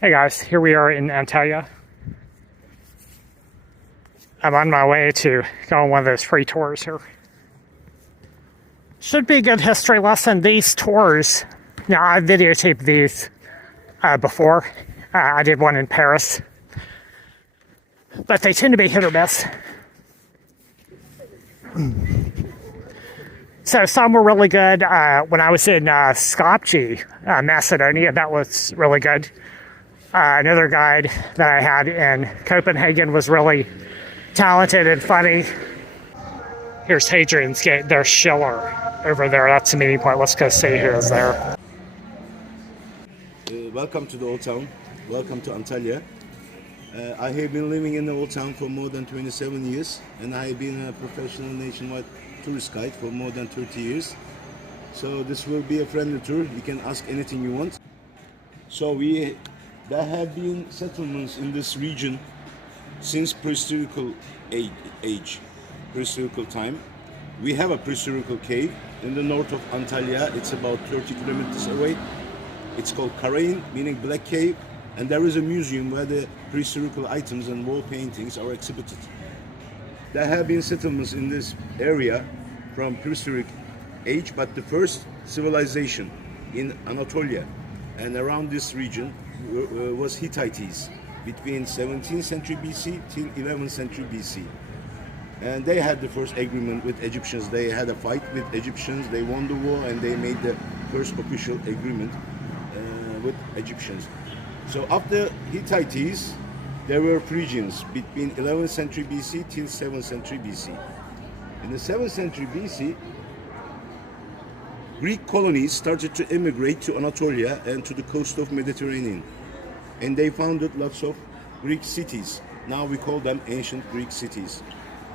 Hey guys, here we are in Antalya. I'm on my way to go on one of those free tours here. Should be a good history lesson. These tours, now I've videotaped these before. I did one in Paris, but they tend to be hit or miss. So some were really good. When I was in Skopje, Macedonia, that was really good. Another guide that I had in Copenhagen was really talented and funny. Here's Hadrian's Gate. There's Schiller over there. That's the meeting point. Let's go see who is there. Welcome to the Old Town. Welcome to Antalya. I have been living in the Old Town for more than 27 years, and I have been a professional nationwide tourist guide for more than 30 years. So this will be a friendly tour. You can ask anything you want. So there have been settlements in this region since prehistorical age, prehistorical time. We have a prehistorical cave in the north of Antalya. It's about 30 kilometers away. It's called Karain, meaning black cave, and there is a museum where the prehistorical items and wall paintings are exhibited. There have been settlements in this area from prehistoric age, but the first civilization in Anatolia and around this region was Hittites between 17th century BC till 11th century BC. And they had the first agreement with Egyptians. They had a fight with Egyptians, they won the war, and they made the first official agreement with Egyptians. So after Hittites, there were Phrygians between 11th century BC till 7th century BC. In the 7th century BC, Greek colonies started to immigrate to Anatolia and to the coast of Mediterranean. And they founded lots of Greek cities. Now we call them ancient Greek cities.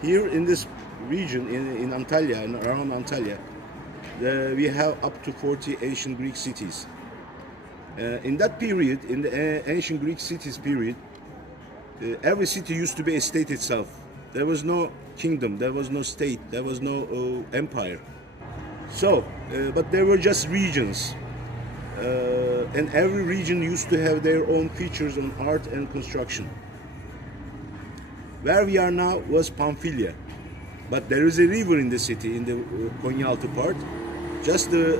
Here in this region, in Antalya and around Antalya, we have up to 40 ancient Greek cities. In that period, in the ancient Greek cities period, every city used to be a state itself. There was no kingdom, there was no state, there was no empire. So, but there were just regions. And every region used to have their own features on art and construction. Where we are now was Pamphylia, but there is a river in the city, in the Konyaaltı part. Just the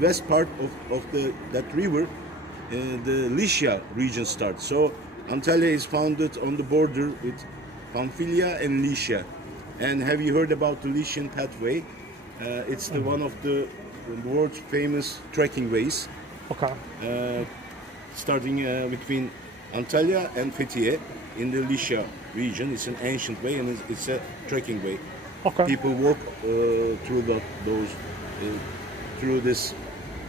west part of that river, the Lycia region starts. So Antalya is founded on the border with Pamphylia and Lycia. And have you heard about the Lycian pathway? It's one of the world's famous trekking ways. Okay. Starting between Antalya and Fethiye in the Lycia region. It's an ancient way and it's a trekking way. Okay. People walk through this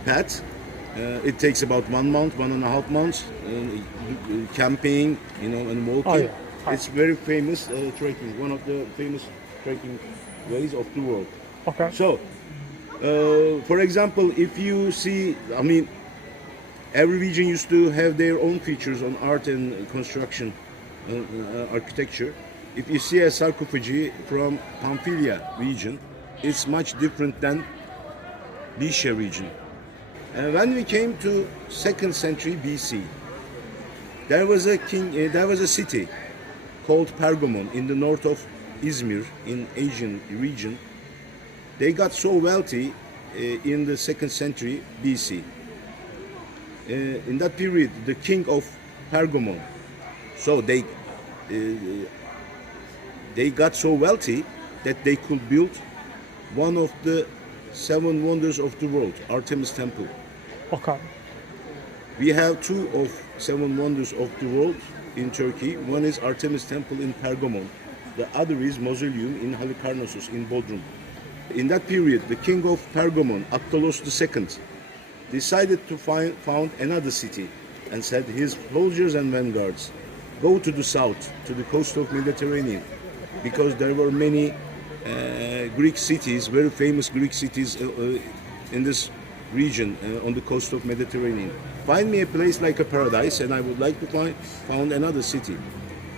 path. It takes about 1 month, 1.5 months. Camping, and walking. Oh, yeah. It's very famous trekking. One of the famous trekking ways of the world. Okay. So, for example, if you see, every region used to have their own features on art and construction, architecture. If you see a sarcophagi from Pamphylia region, it's much different than Lycia region. And when we came to 2nd century BC, there was a city called Pergamon in the north of Izmir in Asian region. They got so wealthy in the 2nd century BC. In that period, the king of Pergamon, so they got so wealthy that they could build one of the 7 wonders of the world, Artemis Temple. Okay. We have 2 of 7 wonders of the world in Turkey. One is Artemis Temple in Pergamon. The other is Mausoleum in Halikarnassus in Bodrum. In that period, the king of Pergamon, Attalos II, decided to found another city and said his soldiers and vanguards, go to the south, to the coast of Mediterranean, because there were many Greek cities, very famous Greek cities in this region on the coast of Mediterranean. Find me a place like a paradise, and I would like to found another city.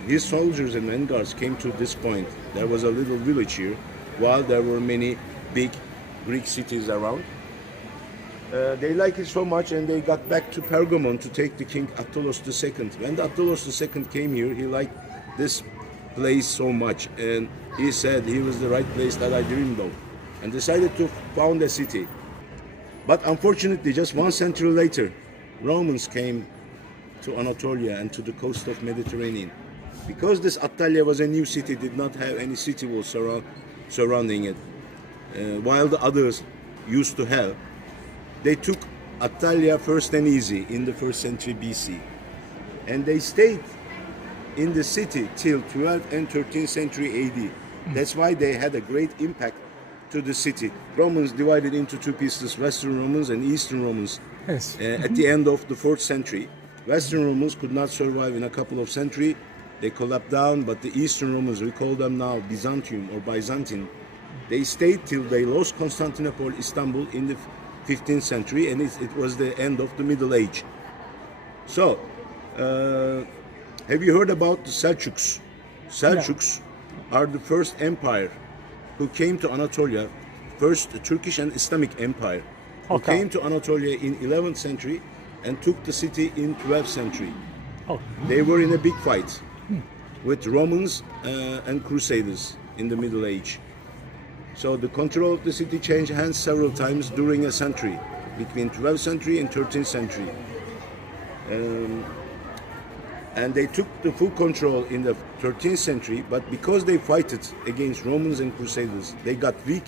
His soldiers and vanguards came to this point. There was a little village here, while there were many big Greek cities around. They like it so much, and they got back to Pergamon to take the king Attalus II. When the Attalus II came here, he liked this place so much, and he said he was the right place that I dreamed of, and decided to found a city. But unfortunately, just 1 century later, Romans came to Anatolia and to the coast of Mediterranean. Because this Antalya was a new city, did not have any city wall surrounding it, while the others used to have. They took Antalya first and easy in the 1st century BC, and they stayed in the city till 12th and 13th century AD. That's why they had a great impact to the city. Romans divided into two pieces, Western Romans and Eastern Romans. Yes. At the end of the 4th century, Western Romans could not survive in a couple of centuries. They collapsed down, but the Eastern Romans, we call them now Byzantium or Byzantine, they stayed till they lost Constantinople, Istanbul in the 15th century, and it was the end of the Middle Age. So, have you heard about the Selçuks? Selçuks are the first empire who came to Anatolia, first Turkish and Islamic empire, who came to Anatolia in 11th century and took the city in 12th century. Oh. They were in a big fight with Romans and Crusaders in the Middle Age. So the control of the city changed hands several times during a century, between 12th century and 13th century. And they took the full control in the 13th century, but because they fought against Romans and Crusaders, they got weak,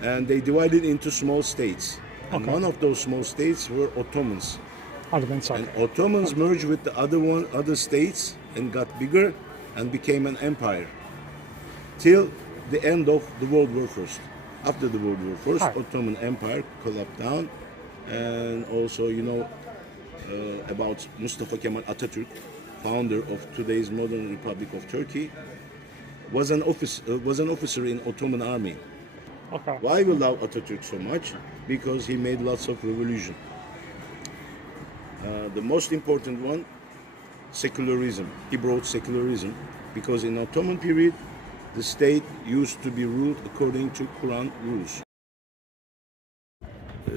and they divided into small states. And one of those small states were Ottomans. And Ottomans merged with the other states and got bigger and became an empire till the end of the World War I. After the World War I, Ottoman Empire collapsed down, and also about Mustafa Kemal Atatürk, founder of today's modern Republic of Turkey, was an officer in Ottoman army. Why we love Atatürk so much? Because he made lots of revolution. The most important one, secularism. He brought secularism because in Ottoman period, the state used to be ruled according to Quran rules.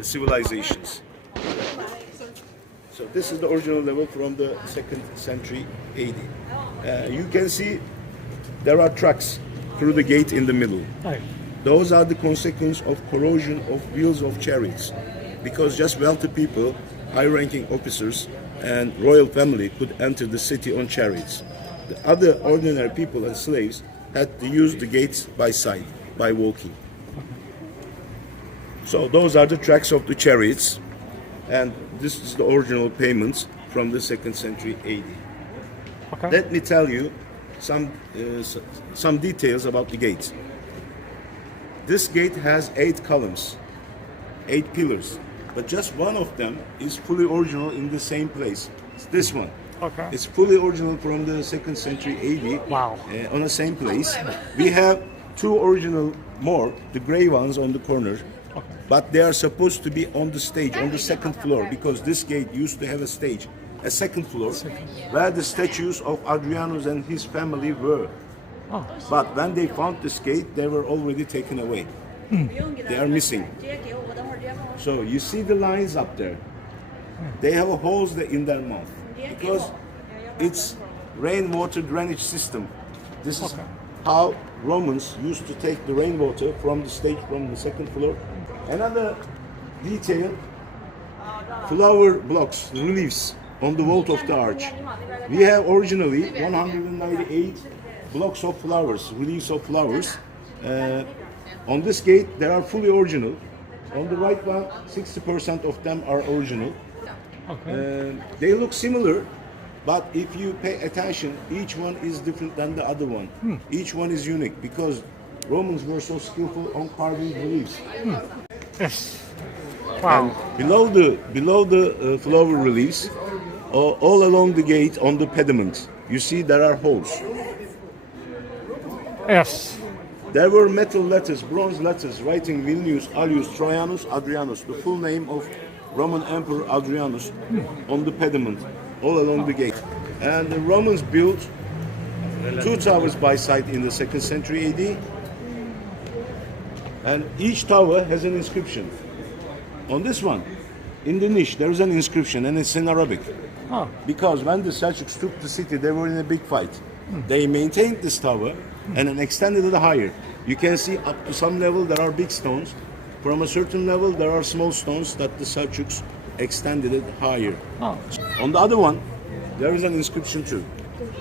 Civilizations. So this is the original level from the 2nd century AD. You can see there are tracks through the gate in the middle. Those are the consequence of corrosion of wheels of chariots, because just wealthy people, high-ranking officers, and royal family could enter the city on chariots. The other ordinary people and slaves had to use the gates by side, by walking. So those are the tracks of the chariots, and this is the original payments from the 2nd century AD. Let me tell you some details about the gate. This gate has 8 columns, 8 pillars, but just one of them is fully original in the same place. It's this one. It's fully original from the 2nd century AD. Wow. On the same place. We have 2 original more, the gray ones on the corner, but they are supposed to be on the stage, on the 2nd floor, because this gate used to have a stage, a 2nd floor, where the statues of Adrianus and his family were. But when they found this gate, they were already taken away. They are missing. So you see the lines up there. They have holes in their mouth because it's rainwater drainage system. This is how Romans used to take the rainwater from the stage, from the 2nd floor. Another detail, flower blocks, reliefs on the vault of the arch. We have originally 198 blocks of flowers, reliefs of flowers. On this gate, they are fully original. On the right one, 60% of them are original. They look similar, but if you pay attention, each one is different than the other one. Each one is unique because Romans were so skillful on carving reliefs. Yes. Wow. And below the flower reliefs, all along the gate on the pediment, you see there are holes. Yes. There were metal letters, bronze letters, writing Vilnius, Alius, Trojanus, Adrianus, the full name of Roman Emperor Adrianus, on the pediment, all along the gate. And the Romans built 2 towers by side in the 2nd century AD, and each tower has an inscription. On this one, in the niche, there is an inscription and it's in Arabic. Oh, Because when the Seljuks took the city, they were in a big fight. They maintained this tower and then extended it higher. You can see up to some level there are big stones. From a certain level, there are small stones that the Seljuks extended it higher. oh, On the other one, there is an inscription too.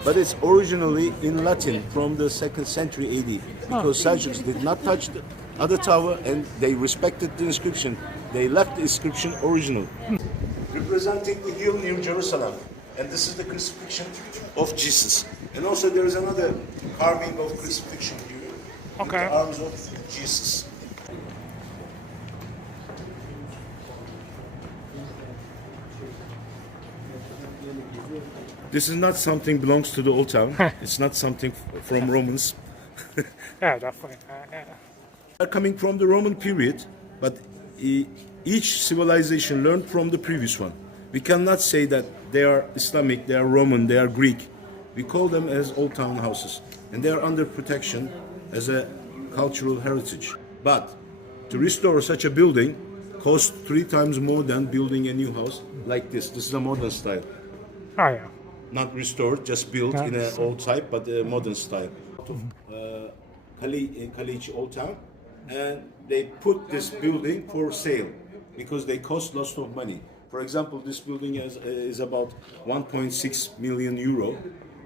But it's originally in Latin from the 2nd century AD. Because Seljuks did not touch the other tower and they respected the inscription. They left the inscription original. Representing the hill near Jerusalem. And this is the crucifixion of Jesus. And also there is another carving of crucifixion here. With Okay. the arms of Jesus. This is not something belongs to the Old Town. It's not something from Romans. yeah, definitely. Yeah. Are coming from the Roman period, but each civilization learned from the previous one. We cannot say that they are Islamic, they are Roman, they are Greek. We call them as old town houses, and they are under protection as a cultural heritage. But to restore such a building costs 3 times more than building a new house like this. This is a modern style. Oh, yeah. Not restored, just built in an old type, but a modern style. Kaleiçi Old Town, and they put this building for sale because they cost lots of money. For example, this building is about 1.6 million euro,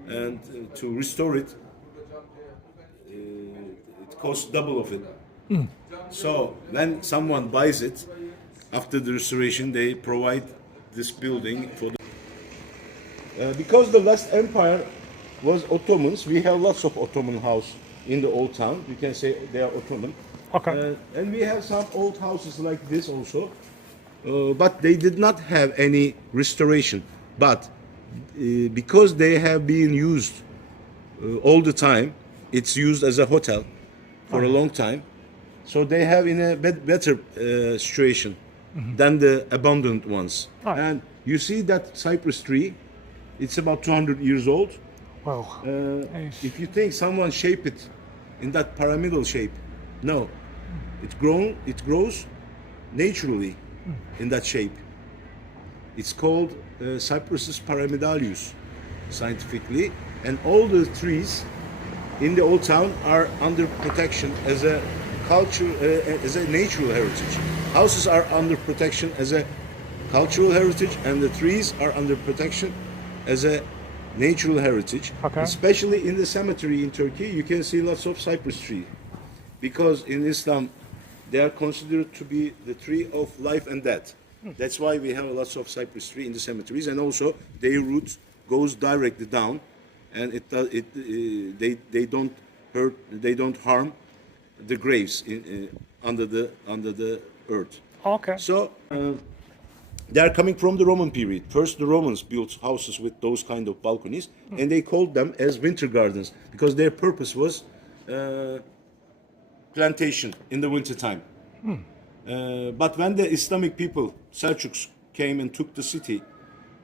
and to restore it, it costs double of it. So when someone buys it, after the restoration, they provide this building for the because the last empire was Ottomans, we have lots of Ottoman house in the old town. You can say they are Ottoman. Okay. And we have some old houses like this also. But they did not have any restoration. But because they have been used all the time, it's used as a hotel for a long time. So they have in a better situation than the abandoned ones. And you see that cypress tree, it's about 200 years old. Whoa. If you think someone shaped it in that pyramidal shape, no. It grows naturally in that shape. It's called Cypressus pyramidalius scientifically, and all the trees in the old town are under protection as a culture, as a natural heritage. Houses are under protection as a cultural heritage, and the trees are under protection as a natural heritage. Okay. Especially in the cemetery in Turkey, you can see lots of cypress tree, because in Islam they are considered to be the tree of life and death. That's why we have lots of cypress tree in the cemeteries, and also their roots goes directly down, and they don't hurt, they don't harm the graves under the earth. Okay. So they are coming from the Roman period. First, the Romans built houses with those kind of balconies, and they called them as winter gardens because their purpose was plantation in the winter time. But when the Islamic people, Seljuks, came and took the city,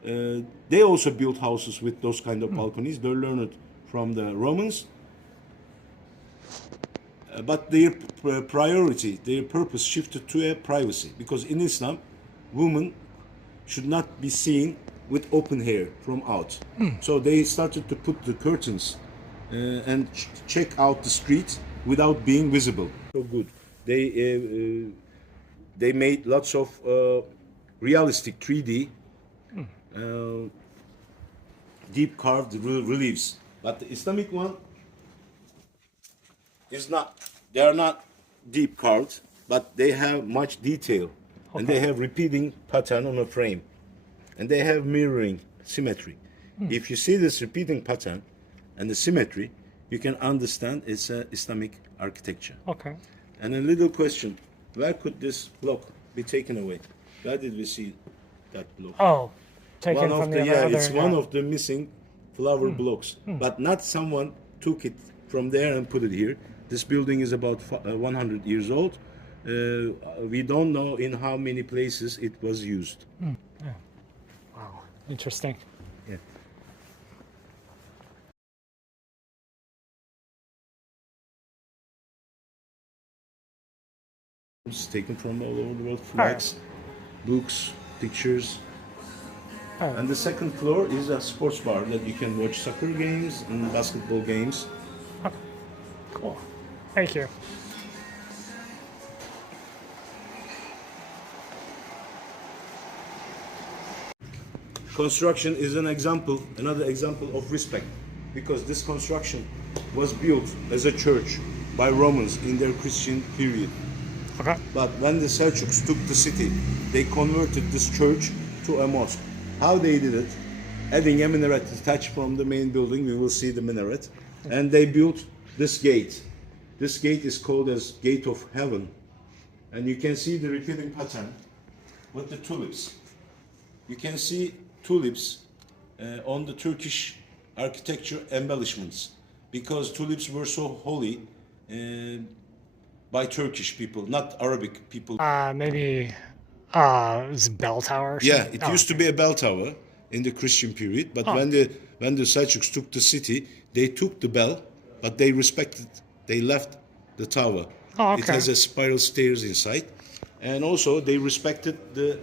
they also built houses with those kind of balconies. They learned from the Romans. But their priority, their purpose shifted to a privacy, because in Islam, women should not be seen with open hair from out. So they started to put the curtains and check out the street without being visible. So good. They made lots of realistic 3D, deep carved reliefs. But the Islamic one is not. They are not deep carved, but they have much detail, and they have repeating pattern on a frame, and they have mirroring symmetry. If you see this repeating pattern and the symmetry, you can understand it's a Islamic architecture. Okay. And a little question: where could this block be taken away? Where did we see that block? Oh, taken One of from the the other. it's one of the missing flower blocks, but not someone took it from there and put it here. This building is about 100 years old. We don't know in how many places it was used. Wow, interesting. Yeah. It's taken from all over the world, flags, books, pictures. Oh. And the second floor is a sports bar that you can watch soccer games and basketball games. Cool. Thank you. Construction is another example of respect, because this construction was built as a church by Romans in their Christian period. Okay. But when the Seljuks took the city, they converted this church to a mosque. How they did it? Adding a minaret detached from the main building, we will see the minaret. And they built this gate. This gate is called as Gate of Heaven. And you can see the repeating pattern with the tulips. You can see tulips on the Turkish architecture embellishments, because tulips were so holy by Turkish people, not Arabic people. Maybe it's a bell tower or Yeah, something? it Oh, used to be a bell tower in the Christian period, but Oh. when the Seljuks took the city, they took the bell, but they left the tower. Oh, It okay. has a spiral stairs inside, and also they respected the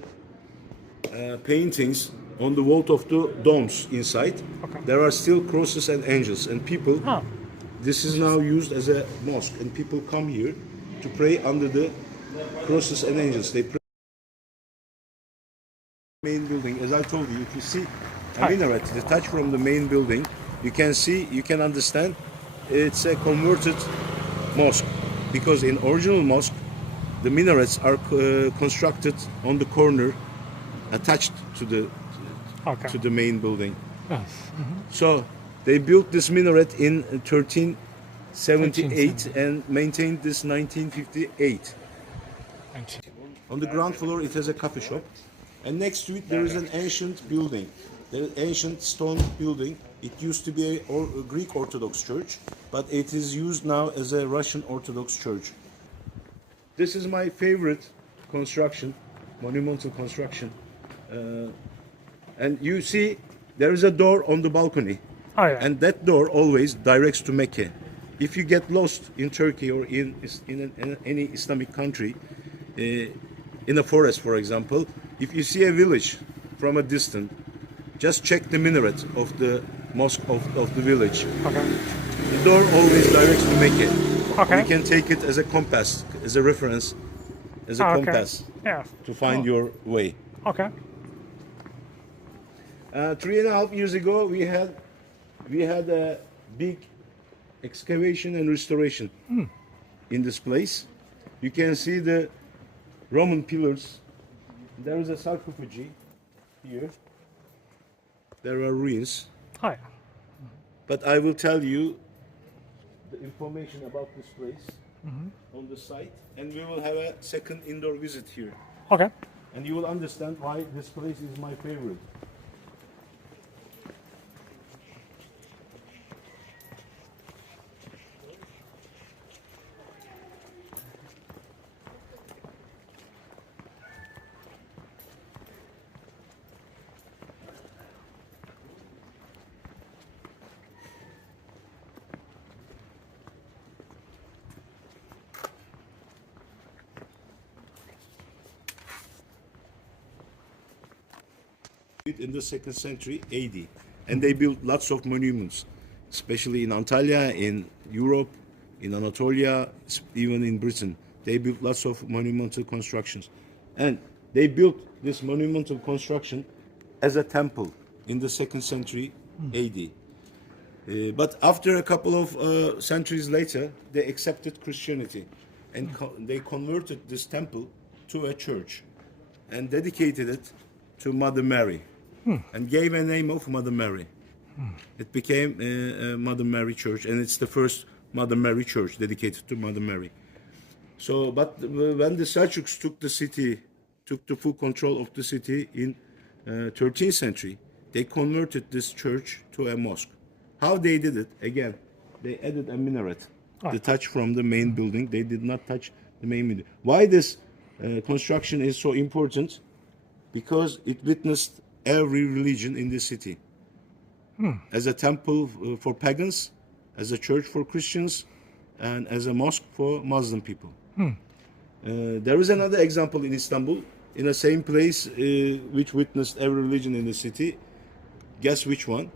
paintings on the wall of the domes inside. Okay. There are still crosses and angels, and people. Oh. This is now used as a mosque, and people come here to pray under the crosses and angels. They pray. Main building, as I told you, if you see a minaret detached from the main building, you can understand it's a converted mosque, because in original mosque the minarets are constructed on the corner, attached to Okay. the main building. Yes. So they built this minaret in 1378 and maintained this 1958. On the ground floor it has a coffee shop, and next to it there is an ancient building, the ancient stone building. It used to be a Greek Orthodox church, but it is used now as a Russian Orthodox church. This is my favorite construction, monumental construction. And you see there is a door on the balcony. Oh, yeah. And that door always directs to Mecca. If you get lost in Turkey or in any Islamic country, in a forest, for example, if you see a village from a distance, just check the minaret of the mosque of the village. Okay. The door always directs to Mecca. Okay. You can take it as a compass, as a reference, as a Oh, okay. compass Yeah. to find your way. Okay. 3.5 years ago, we had a big excavation and restoration in this place. You can see the Roman pillars. There is a sarcophagi here. There are ruins. Oh, yeah. But I will tell you the information about this place on the site, and we will have a second indoor visit here. Okay. And you will understand why this place is my favorite. In the 2nd century AD, and they built lots of monuments, especially in Antalya, in Europe, in Anatolia, even in Britain. They built lots of monumental constructions, and they built this monumental construction as a temple in the 2nd century AD. But after a couple of centuries later, they accepted Christianity, and they converted this temple to a church and dedicated it to Mother Mary, and gave a name of Mother Mary. It became Mother Mary Church, and it's the first Mother Mary Church dedicated to Mother Mary. So, but when the Seljuks took the full control of the city in 13th century, they converted this church to a mosque. How they did it? Again, they added a minaret detached from the main building. They did not touch the main building. Why this construction is so important? Because it witnessed every religion in the city. As a temple for pagans, as a church for Christians, and as a mosque for Muslim people. There is another example in Istanbul. in the same place which witnessed every religion in the city. Guess which one?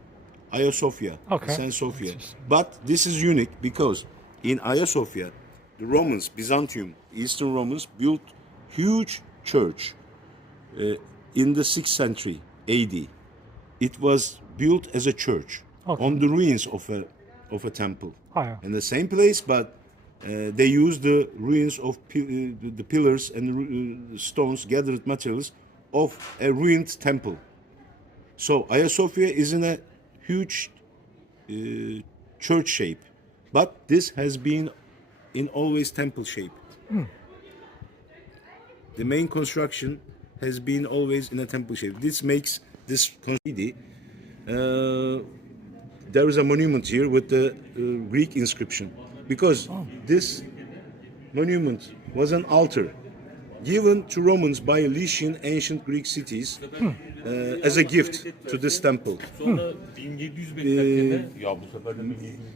Hagia Sophia, Okay. Saint Sophia. But this is unique because in Hagia Sophia, the Romans, Byzantium, Eastern Romans built huge church in the 6th century AD. It was built as a church on the ruins of a temple. Oh, yeah. In the same place, but they used the ruins of the pillars and the stones, gathered materials of a ruined temple. So Hagia Sophia is in a huge church shape, but this has been in always temple shape. The main construction has been always in a temple shape. This makes this there is a monument here with the Greek inscription because this monument was an altar given to Romans by Lycian ancient Greek cities as a gift to this temple.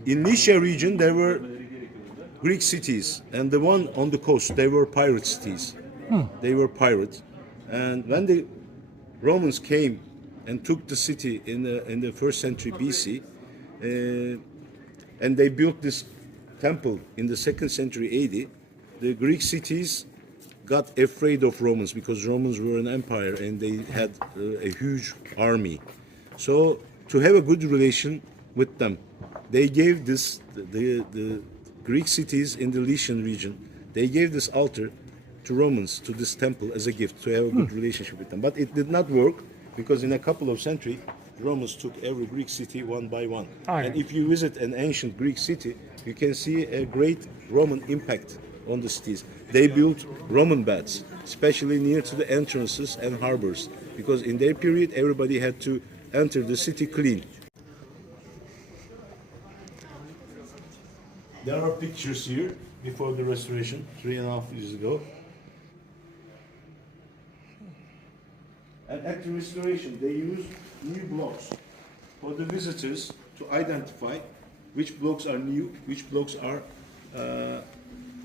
In Lycia region there were Greek cities, and the one on the coast they were pirate cities. They were pirates, and when the Romans came and took the city in the 1st century BC, and they built this temple in the 2nd century AD, the Greek cities got afraid of Romans because Romans were an empire and they had a huge army. So to have a good relation with them, they gave this the Greek cities in the Lycian region. They gave this altar to Romans, to this temple, as a gift to have a good relationship with them. But it did not work because in a couple of centuries, Romans took every Greek city one by one. And if you visit an ancient Greek city, you can see a great Roman impact on the cities. They built Roman baths, especially near to the entrances and harbors, because in their period, everybody had to enter the city clean. There are pictures here before the restoration, 3.5 years ago. And at the restoration, they used new blocks for the visitors to identify which blocks are new, which blocks are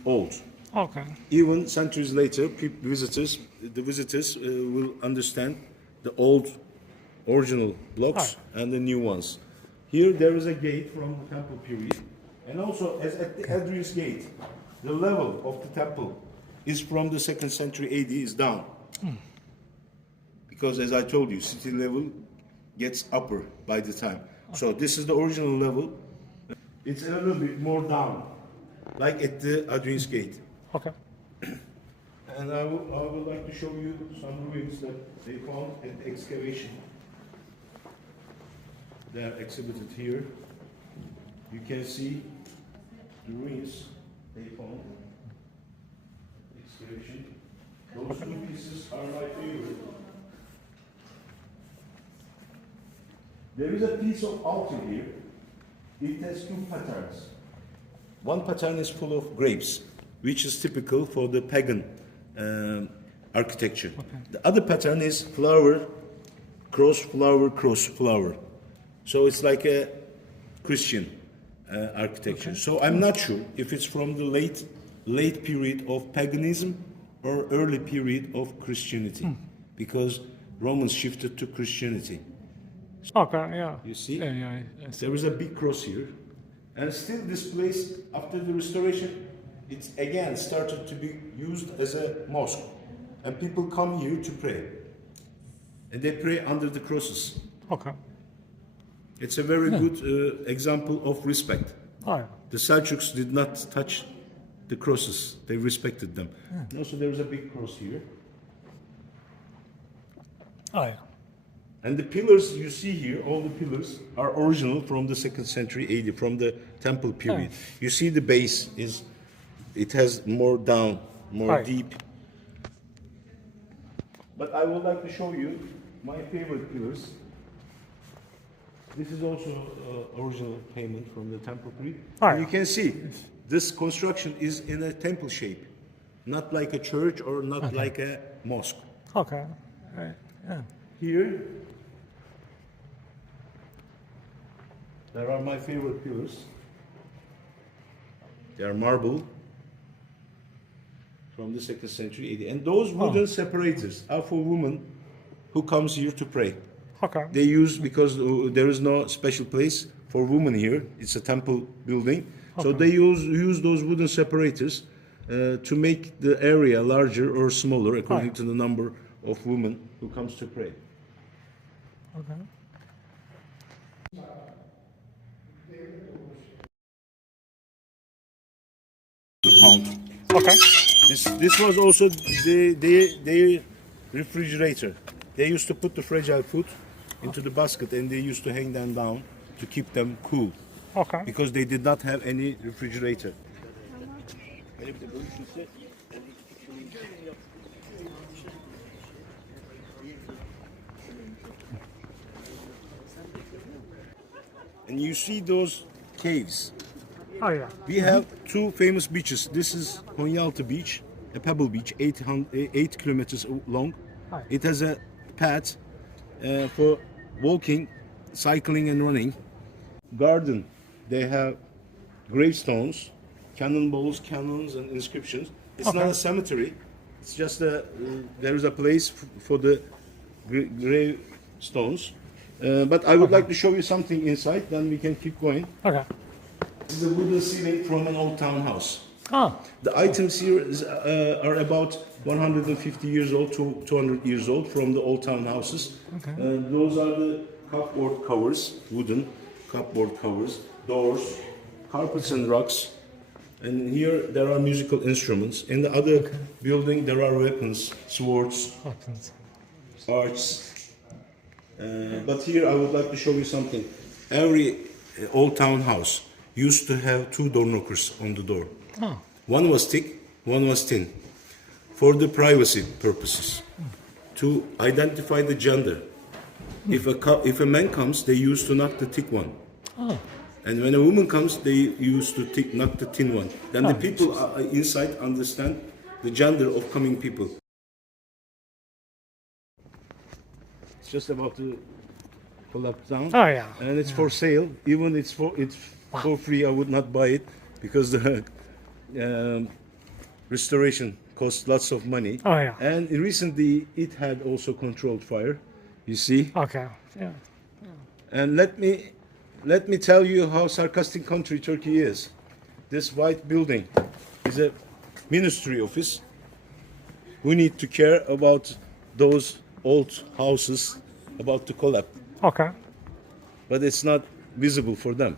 old. Okay. Even centuries later, the visitors will understand the old original blocks and the new ones. Here there is a gate from the temple period, and also as at the Hadrian's Gate, the level of the temple is from the 2nd century AD is down. Because as I told you, city level gets upper by the time. So this is the original level. It's a little bit more down, like at the Hadrian's Gate. Okay. And I would like to show you some ruins that they found at the excavation. They are exhibited here. You can see the ruins they found. Excavation. Those two pieces are my favorite. There is a piece of altar here. It has two patterns. One pattern is full of grapes, which is typical for the pagan architecture. The other pattern is flower, cross, flower, cross, flower. So it's like a Christian architecture. So I'm not sure if it's from the late period of paganism or early period of Christianity, because Romans shifted to Christianity. Okay, yeah. You see? Yeah. There is a big cross here. And still this place, after the restoration, it's again started to be used as a mosque. And people come here to pray. And they pray under the crosses. Okay. It's a very good example of respect. Oh, yeah. The Seljuks did not touch the crosses. They respected them. And also there is a big cross here. Oh, yeah. And the pillars you see here, all the pillars are original from the 2nd century AD, from the temple period. You see the base it has more down, more deep. But I would like to show you my favorite pillars. This is also original payment from the temple period. You can see this construction is in a temple shape, not like a church or not like a mosque. Okay. Right. Yeah. Here, there are my favorite pillars. They are marble. from the 2nd century AD. And those wooden separators are for women who comes here to pray. Okay. They use, because there is no special place for women here. It's a temple building. So they use those wooden separators to make the area larger or smaller according to the number of women who comes to pray. Okay. The pound. Okay. This was also their refrigerator. They used to put the fragile food into the basket and they used to hang them down to keep them cool. Okay. Because they did not have any refrigerator. And you see those caves. Oh yeah. We have two famous beaches. This is Konyaaltı Beach, a pebble beach, 8 kilometers long. Hi. It has a path for walking, cycling and running. Garden, they have gravestones, cannonballs, cannons and inscriptions. It's not a cemetery. It's just there is a place for the gravestones. But I would like to show you something inside, then we can keep going. Okay. This is a wooden ceiling from an old town house. Oh. The items here are about 150 years old to 200 years old from the old town houses. Okay. Those are the cupboard covers, wooden cupboard covers, doors, carpets and rugs. And here there are musical instruments. In the other building there are weapons, swords, arts. But here I would like to show you something. Every old town house used to have two door knockers on the door. Oh. One was thick, one was thin, for the privacy purposes, to identify the gender. If a man comes, they used to knock the thick one. Oh. And when a woman comes, they used to knock the thin one. Then the people inside understand the gender of coming people. It's just about to collapse down. Oh yeah. And it's for sale. Even it's for free. I would not buy it because the restoration costs lots of money. Oh yeah. And recently it had also controlled fire. You see. Okay. Yeah. And let me tell you how sarcastic country Turkey is. This white building is a ministry office. We need to care about those old houses about to collapse. Okay. But it's not visible for them.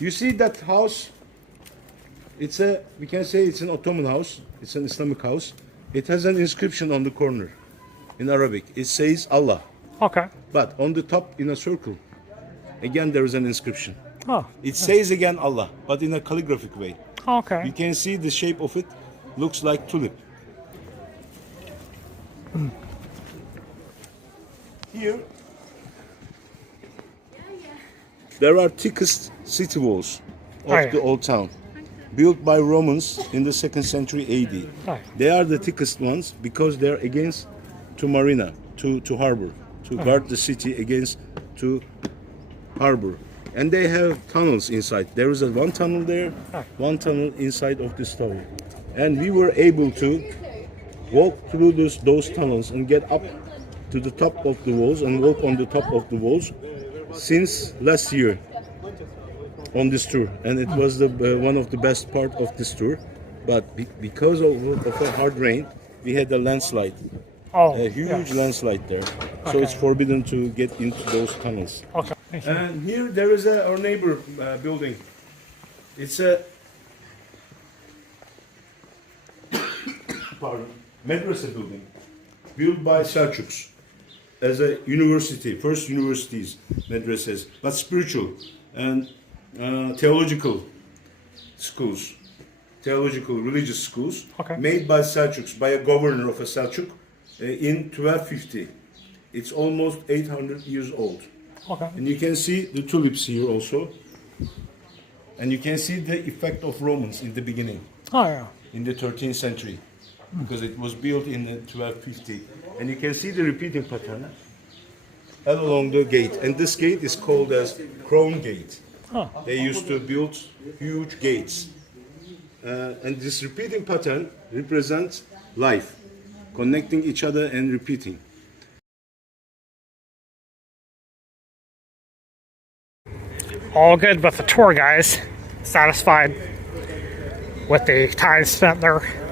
You see that house? We can say it's an Ottoman house. It's an Islamic house. It has an inscription on the corner in Arabic. It says Allah. Okay. But on the top in a circle, again there is an inscription. Oh. It says again Allah, but in a calligraphic way. Okay. You can see the shape of it looks like tulip. Here, there are thickest city walls of the old town, built by Romans in the 2nd century AD. Oh. They are the thickest ones because they're against to marina, to harbor, to guard the city against to harbor. And they have tunnels inside. There is one tunnel there, one tunnel inside of this tower. And we were able to walk through those tunnels and get up to the top of the walls and walk on the top of the walls since last year on this tour. And it was one of the best part of this tour. But because of a hard rain, we had a landslide. Oh, A huge landslide there. So it's forbidden to get into those tunnels. Okay. And here there is our neighbor building. It's a madrasa building built by Selçuks as a university, first universities, madrasas, but spiritual and theological schools, theological religious schools made by Selçuks, by a governor of a Selçuk in 1250. It's almost 800 years old. Okay. And you can see the tulips here also. And you can see the effect of Romans in the beginning, Oh yeah. in the 13th century, because it was built in 1250. And you can see the repeating pattern all along the gate. And this gate is called as Crown Gate. Oh. They used to build huge gates And this repeating pattern represents life, connecting each other and repeating. All good with the tour, guys. Satisfied with the time spent there.